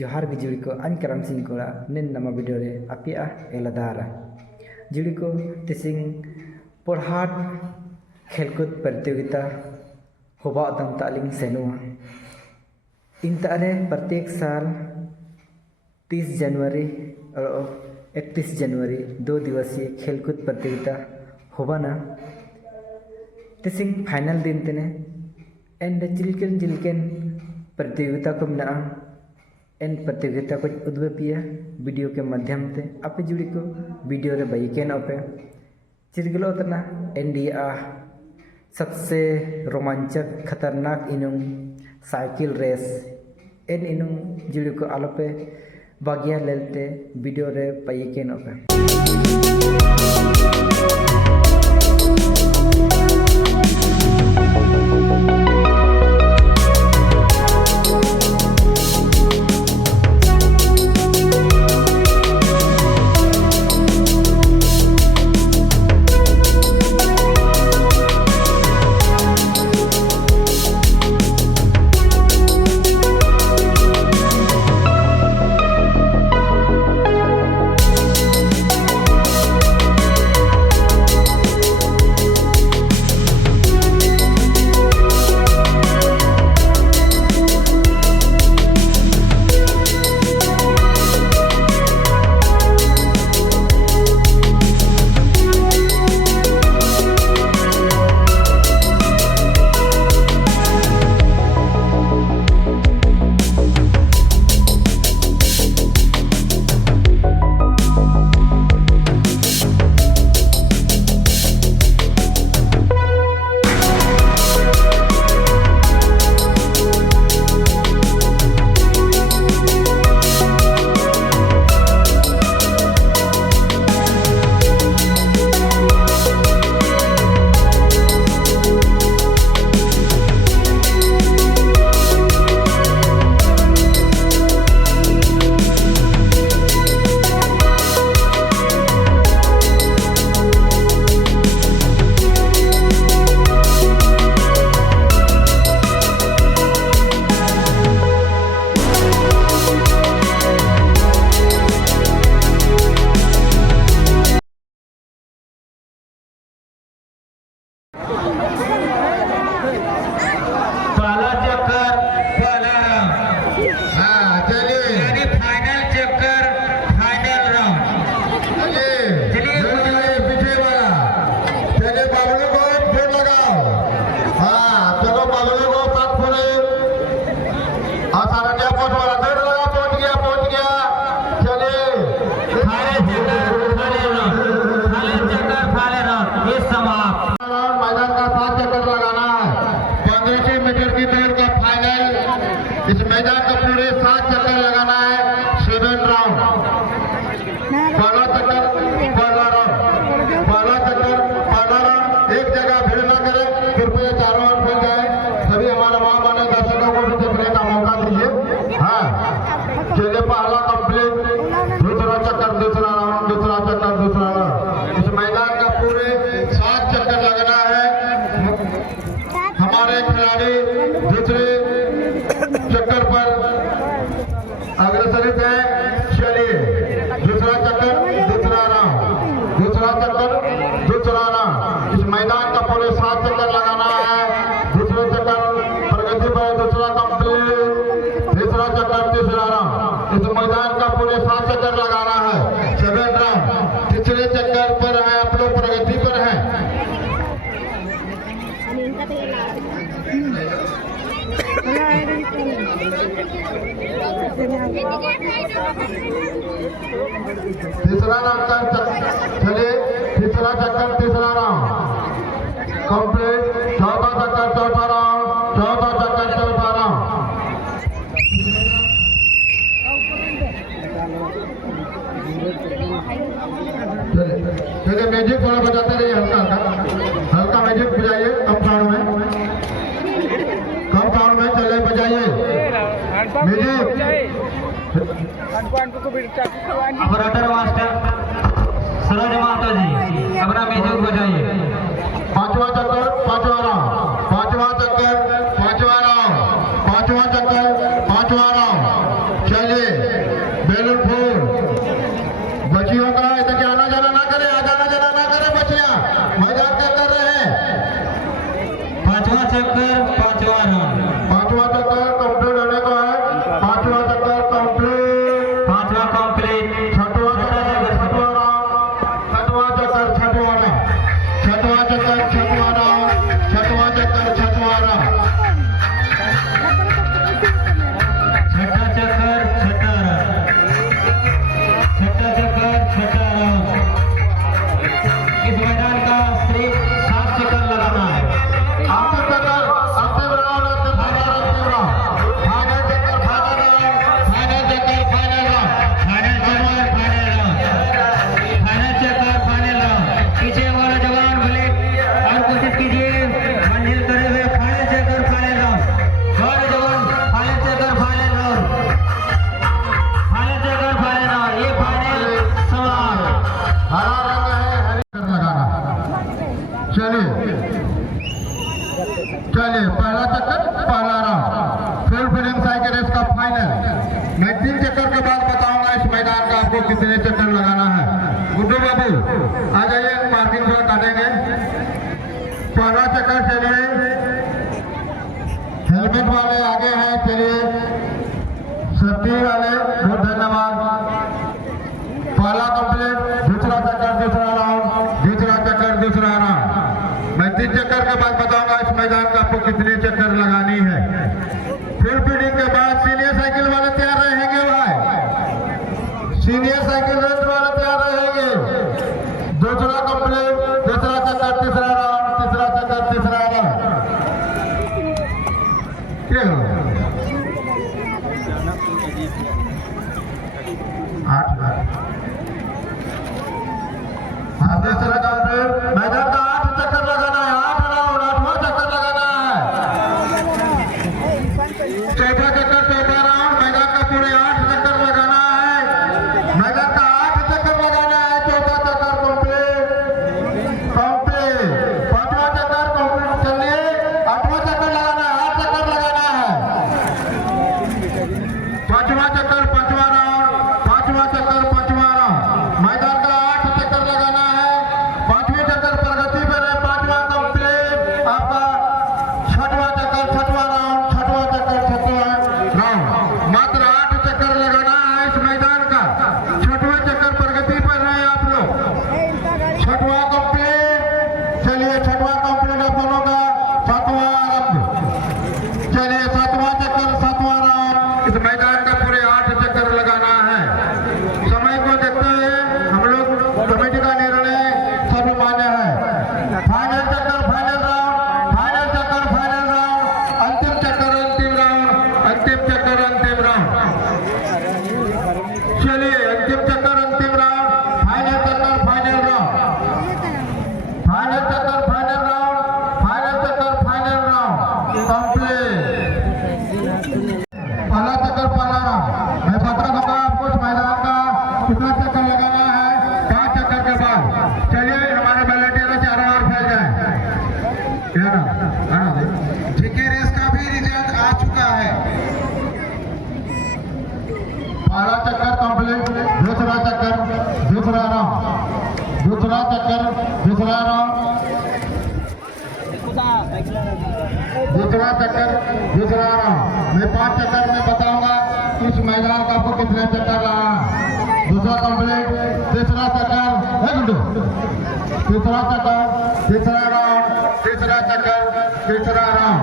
जोहार गे जुड़ी को आन करम सिंह कोड़ा निन नमा वीडियो रे अपिया एलादारा जुड़ी को तिसिंग पढ़ाट खेलकूद प्रतियोगिता होबा दम तालिंग सेनुआ इन तारे प्रत्येक साल 30 जनवरी और 31 जनवरी 2 दिवसीय खेलकूद प्रतियोगिता होबाना तिसिंग फाइनल दिन तेने एंड चिलकेन प्रतियोगिता को मना एन प्रतियोगिता को उद्वेपिया वीडियो के माध्यम से आपे जुड़ी को वीडियो रे बैकेन अपे चिरगलो तना इंडिया सबसे रोमांचक खतरनाक इनुंग साइकिल रेस एन इनुंग जुड़ी को आलोपे बागिया लेते वीडियो रे बैकेन अपे इस मैदान का पूरे 7 चक्कर लगाना है। 7 राउंड पहला चक्कर पहला राउंड एक जगह भीड़ न करें, कृपया चारों ओर फैल जाए। सभी हमारे वहां बने दर्शकों को भी देखने का मौका दीजिए। हाँ, चलिए पहला कंप्लीट, दूसरा चक्कर दूसरा राउंड, दूसरा चक्कर दूसरा राउंड। इस मैदान का पूरे 7 चक्कर लगना है। हमारे खिलाड़ी दूसरे चक्कर पर अग्रसरित है। चलिए दूसरा चक्कर दूसरा राउंड, दूसरा चक्कर दूसरा राउंड। इस मैदान का पूरे 7 चक्कर लगाना है। दूसरा चक्कर प्रगति पर, दूसरा कंप्लीट, तीसरा चक्कर तीसरा राउंड। इस मैदान का पूरे 7 चक्कर लगाना है। 7 राउंड तीसरे चक्कर पर है, आप लोग प्रगति पर है। तीसरा राउंड चलिए, तीसरा चक्कर तीसरा राउंड कंप्लीट। चौथा चक्कर चौथा राउंड, चौथा चक्कर चौथा राउंड। चलिए म्यूजिक थोड़ा बजाते रहिए, हल्का म्यूजिक बजाइए। कम साउंड में चले बजाइए म्यूजिक। ऑपरेटर मास्टर सूरज माता जी अपना म्यूजिक बजाइए। 5वां चक्कर 5वां राउंड, 5वां चक्कर 5वां राउंड, 5वां चक्कर 5वां राउंड। चलिए चक्कर पांचवा राउंड पांचवा चक्कर कंप्लीट होने को है पांचवा चक्कर कंप्लीट पांचवा कंप्लीट छठवां चक्कर छठवां राउंड छठवां चक्कर छठवां राउंड छठवां चक्कर छठवां राउंड छठवां चक्कर छठवां राउंड छठा चक्कर छठा राउंड छठा चक्कर छठा राउंड इस मैदान का सिर्फ 7 चक्कर लगाना है अंतिम चक्कर अंतिम राउंड अंतिम राउंड फाइनल चक्कर फाइनल राउंड फाइनल चक्कर फाइनल राउंड फाइनल चक्कर फाइनल राउंड फाइनल चक्कर फाइनल राउंड पीछे वाला जवान भले और कोशिश कीजिए मंजिल करे हुए फाइनल चक्कर फाइनल राउंड और जवान फाइनल चक्कर फाइनल राउंड फाइनल चक्कर फाइनल राउंड ये फाइनल सवाल हरा रंग है हरी कर लगाना चलिए चलिए पहला चक्कर पहला राउंड फिर फिल्म साइकिल रेस का फाइनल मैं 3 चक्कर के बाद बताऊंगा इस मैदान का आपको कितने चक्कर लगाना है गुड्डू बाबू आ जाइए पार्किंग से काटेंगे पहला चक्कर चलिए हेलमेट वाले आगे हैं चलिए सेफ्टी वाले बहुत धन्यवाद पहला कंप्लीट दूसरा चक्कर दूसरा राउंड दूसरा चक्कर दूसरा राउंड मैं 3 चक्कर के बाद बताऊंगा इस मैदान का आपको कितनी चक्कर लगानी है फिर फीडिंग के बाद सीनियर साइकिल वाले तैयार रहेंगे भाई सीनियर साइकिल रेस वाले तैयार रहेंगे दूसरा कंप्लीट दूसरा चक्कर तीसरा राउंड तीसरा चक्कर तीसरा राउंड क्या आठ हाँ दूसरा कंप्लीट मैदान का 8 चक्कर लगाना है 8 राउंड 8वां चक्कर लगाना है चौथा चक्कर चौथा राउंड मैदान का पूरे 8 चक्कर लगाना है मैदान का 8 चक्कर लगाना है चौथा चक्कर कंप्लीट कंप्लीट 5वां चक्कर कंप्लीट चलिए 8वां चक्कर लगाना है 8 चक्कर लगाना है 5वां चक्कर 5वां राउंड 5वां चक्कर 5वां राउंड मैदान का 8 चक्कर लगाना है 5वें चक्कर प्रगति पर है 5वां कंप्लीट आपका 6वां चक्कर 6वां राउंड 6वां चक्कर 6वां राउंड मात्र 8 चक्कर लगाना है इस मैदान का 6वां चक्कर प्रगति पर है आप लोग 6वां कंप्लीट चलिए 6वां कंप्लीट आप दोनों का 7वां आरंभ चलिए 7वां चक्कर 7वां राउंड इस मैदान का पूरे 8 चक्कर लगाना है समय को देखते हुए हम लोग कमेटी का निर्णय सर्वमान्य है फाइनल चक्कर फाइनल राउंड फाइनल चक्कर फाइनल राउंड अंतिम चक्कर अंतिम राउंड अंतिम चक्कर अंतिम राउंड चलिए अंतिम चक्कर अंतिम राउंड फाइनल चक्कर फाइनल राउंड फाइनल चक्कर फाइनल राउंड फाइनल चक्कर फाइनल राउंड कंप्लीट पहला चक्कर पहला राउंड मैं पता दूंगा आपको इस मैदान का कितना चक्कर लगाना है 5 चक्कर के बाद चलिए हमारे वॉलंटियर चारों ओर फैल जाए क्या ना जीके रेस का भी रिजल्ट आ चुका है पहला चक्कर कंप्लीट दूसरा चक्कर दूसरा राउंड दूसरा चक्कर दूसरा राउंड दूसरा चक्कर दूसरा राउंड मैं 5 चक्कर में बताऊंगा इस मैदान का आपको कितने चक्कर लगा दूसरा कंप्लीट तीसरा चक्कर एक दो तीसरा चक्कर तीसरा राउंड तीसरा चक्कर तीसरा राउंड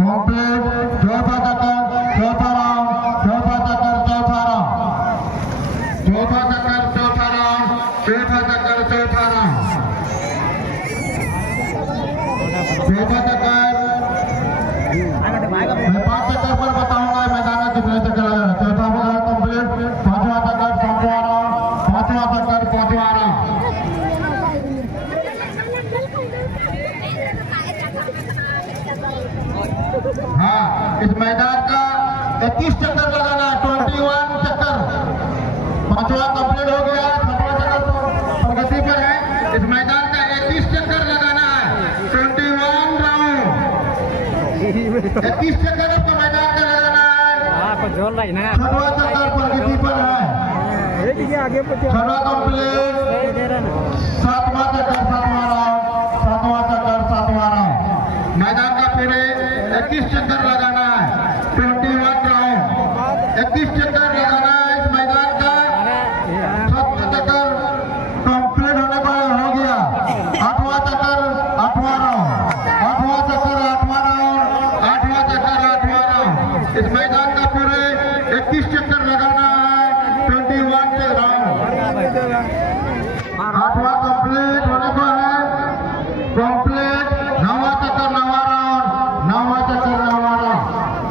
कंप्लीट चौथा चक्कर चौथा राउंड चौथा चक्कर चौथा राउंड चौथा चक्कर चौथा राउंड चौथा चक्कर चौथा राउंड चौथा चक्कर मैं 5 चक्कर पर बताऊंगा मैदान में कितने चक्कर लगा चौथा चक्कर कंप्लीट 5वां चक्कर 5वां राउंड 5वां चक्कर 5वां राउंड हाँ इस मैदान का 21 चक्कर लगाना है 21 चक्कर 5वां कंप्लीट हो गया 6वां चक्कर प्रगति पर है इस मैदान का 21 चक्कर लगाना है 21 राउंड 21 चक्कर आपको मैदान का लगाना है 6वां चक्कर प्रगति पर है 6वां कंप्लीट सातवां चक्कर सातवां राउंड मैदान का पूरे 21 चक्कर लगाना है 21 राउंड 21 चक्कर लगाना है इस मैदान का 7वां चक्कर कंप्लीट होने को हो गया 8वां चक्कर 8वां राउंड 8वां चक्कर 8वां राउंड 8वां चक्कर 8वां राउंड इस मैदान का पूरे 21 चक्कर लगाना है 21 राउंड 8वां कंप्लीट होने को है कंप्लीट 9वां चक्कर 9वां राउंड 9वां चक्कर 9वां राउंड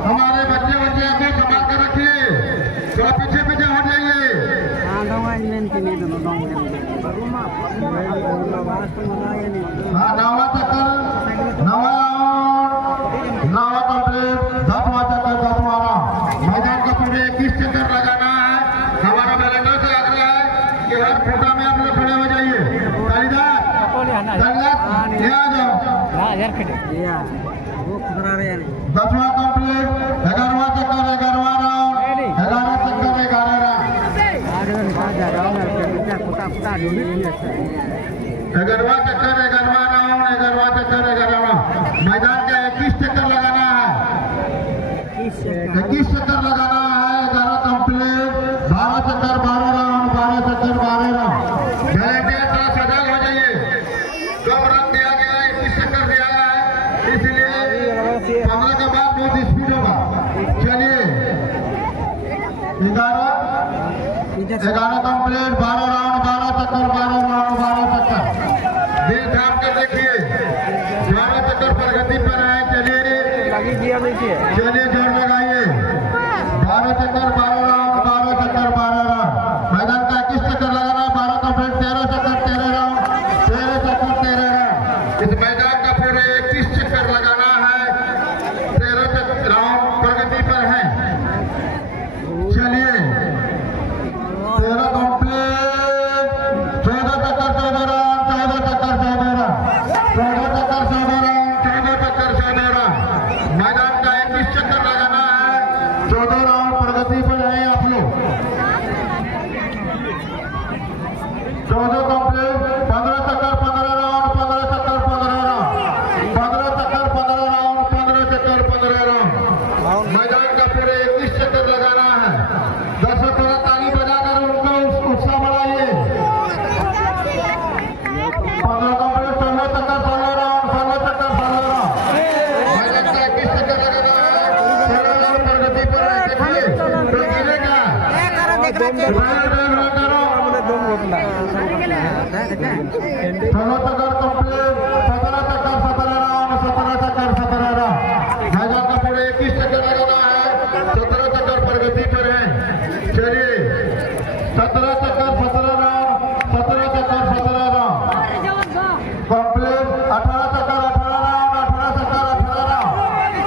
हमारे बच्चे अभी संभाल कर रखिए थोड़ा पीछे पीछे हट जाइए हाँ 9वां चक्कर 9वां राउंड 9वां कंप्लीट 10वां चक्कर 10वां राउंड मैदान का पूरे 21 चक्कर लगाना है हमारा वॉलंटियर से आग्रह है कि हर फुटा में आप लोग खड़े हो जाइए कालिदास ये आ जाओ 10वां कंप्लीट 11वां चक्कर 11वां राउंड 11वां चक्कर 11 राउंड 11वां चक्कर 11वां राउंड 11वां चक्कर 11वां मैदान का 21 चक्कर लगाना है 21 चक्कर लगाना है 11 कंप्लीट 12 चक्कर 12 राउंड 12 चक्कर 12 राउंड वॉलंटियर थोड़ा सजग हो जाइए कम रन दिया गया है 21 चक्कर दिया गया है इसलिए 15 के बाद बहुत स्पीड होगा चलिए 11 कंप्लीट 12 राउंड 12 चक्कर 12 राउंड 12 चक्कर दिल थाम कर देखिए 12 चक्कर प्रगति पर है चलिए जोर लगाइए 12 चक्कर 12 राउंड 12 चक्कर 12 राउंड मैदान का 21 चक्कर लगाना है 12 कंप्लीट 13 चक्कर 13 राउंड 13 चक्कर 13 राउंड इस मैदान का पूरे 21 चक्कर लगाना है 13 राउंड प्रगति पर है चलिए 13 कंप्लीट 14 चक्कर 14 राउंड 14 चक्कर 14 राउंड 14 चक्कर 14 राउंड 14 चक्कर 14 राउंड मैदान का 21 चक्कर लगाना है 14 राउंड प्रगति पर है आप लोग 14 कंप्लीट 15 चक्कर 15 राउंड 15 चक्कर 15 राउंड 15 चक्कर 15 राउंड 15 चक्कर 15 राउंड मैदान का पूरे 21 चक्कर लगाना है दर्शक थोड़ा ताली बजाकर उनको उत्साह बढ़ाइए 15 कंप्लीट 16 चक्कर 16 राउंड 16 चक्कर 16 राउंड मैदान का 21 चक्कर लगाना है 16 राउंड प्रगति पर है देखिए तो गिरेगा सोलह चक्कर कंप्लीट 17 चक्कर 17 राउंड 17 चक्कर 17 राउंड मैदान का पूरे 21 चक्कर लगाना है 17 चक्कर प्रगति पर है चलिए 17 चक्कर 17 राउंड 17 चक्कर 17 राउंड कंप्लीट 18 चक्कर 18 राउंड 18 चक्कर 18 राउंड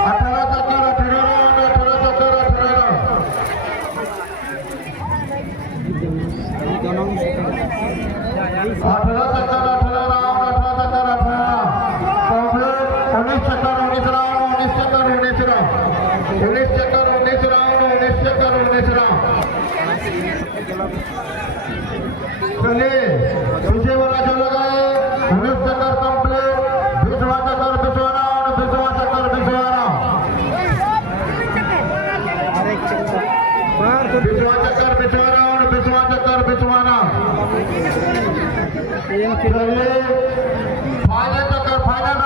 18 चक्कर 18 राउंड 18 चक्कर 18 राउंड 18 चक्कर 18 राउंड 18 चक्कर 18 राउंड कंप्लीट 19 चक्कर 19 राउंड 19 चक्कर 19 राउंड 19 चक्कर 19 राउंड 19 चक्कर 19 राउंड चलिए पीछे वाला जो लगाए 19 चक्कर कंप्लीट 20वां चक्कर 20वां राउंड 20वां चक्कर 20वां राउंड 20वां चक्कर 20वां राउंड 20वां चक्कर 20वां राउंड चलिए फाइनल चक्कर फाइनल